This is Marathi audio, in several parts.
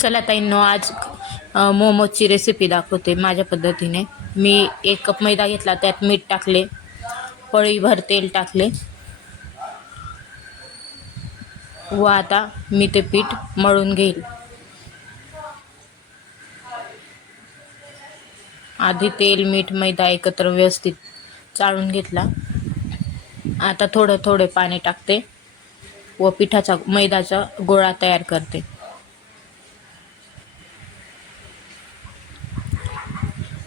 चला ताईंनो, आज मोमोजची रेसिपी दाखवते माझ्या पद्धतीने. मी 1 कप मैदा घेतला, त्यात मीठ टाकले, पळीभर तेल टाकले व आता मी ते पीठ मळून घेईल. आधी तेल, मीठ, मैदा एकत्र व्यवस्थित चाळून घेतला. आता थोडं थोडे पाणी टाकते व पिठाचा मैदाचा गोळा तयार करते.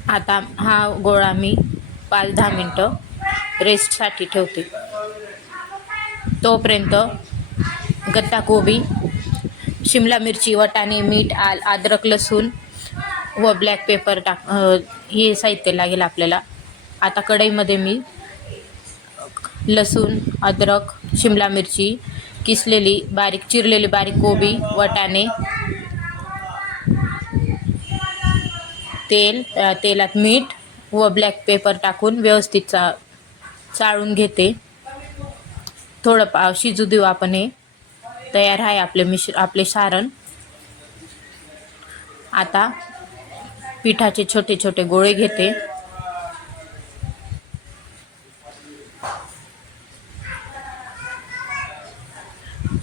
आता हा गोळा मी 5-10 मिनटं रेस्टसाठी ठेवते. तोपर्यंत गत्ता कोबी, शिमला मिरची, वाटाणे, मीठ, अद्रक, लसूण व ब्लॅक पेपर हे साहित्य लागेल आपल्याला. आता कढईमध्ये मी लसूण, अद्रक, शिमला मिरची, किसलेली बारीक चिरलेली बारीक कोबी, वाटाणे, तेलात मीठ व ब्लॅक पेपर टाकून व्यवस्थित चाळून घेते. थोडं शिजू देऊ आपण. हे तयार आहे आपले सारण. आता पिठाचे छोटे छोटे गोळे घेते.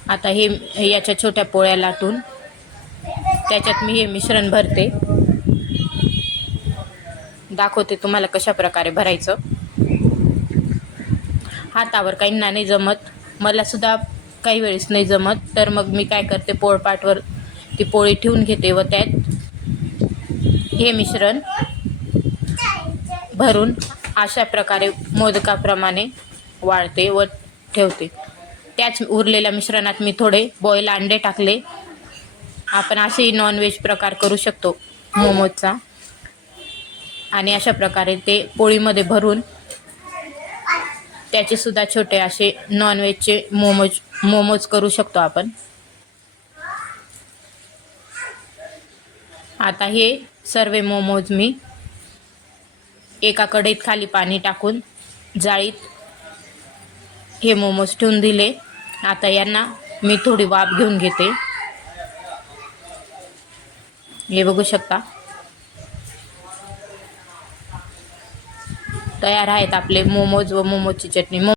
आता याच्या छोट्या पोळ्या लाटून त्याच्यात मी हे मिश्रण भरते. दाखवते तुम्हाला कशा प्रकारे भरायचं. हातावर काहींना नाही जमत, मला सुद्धा काही वेळेस नाही जमत, तर मग मी काय करते, पोळपाटवर ती पोळी ठेवून घेते व त्यात हे मिश्रण भरून अशा प्रकारे मोदकाप्रमाणे वाळते व ठेवते. त्याच उरलेल्या मिश्रणात मी थोडे बॉईल अंडे टाकले. आपण असेही नॉनव्हेज प्रकार करू शकतो मोमोजचा. आणि अशा प्रकारे ते पोळीमध्ये भरून त्याचे सुद्धा छोटे असे नॉनव्हेजचे मोमोज करू शकतो आपण. आता हे सर्व मोमोज मी एका कढईत खाली पाणी टाकून जाळीत हे मोमोज ठेवून दिले. आता यांना मी थोडी वाफ घेऊन घेते. हे बघू शकता, तयार आहेत आपले मोमोज व मोमोजची चटणी.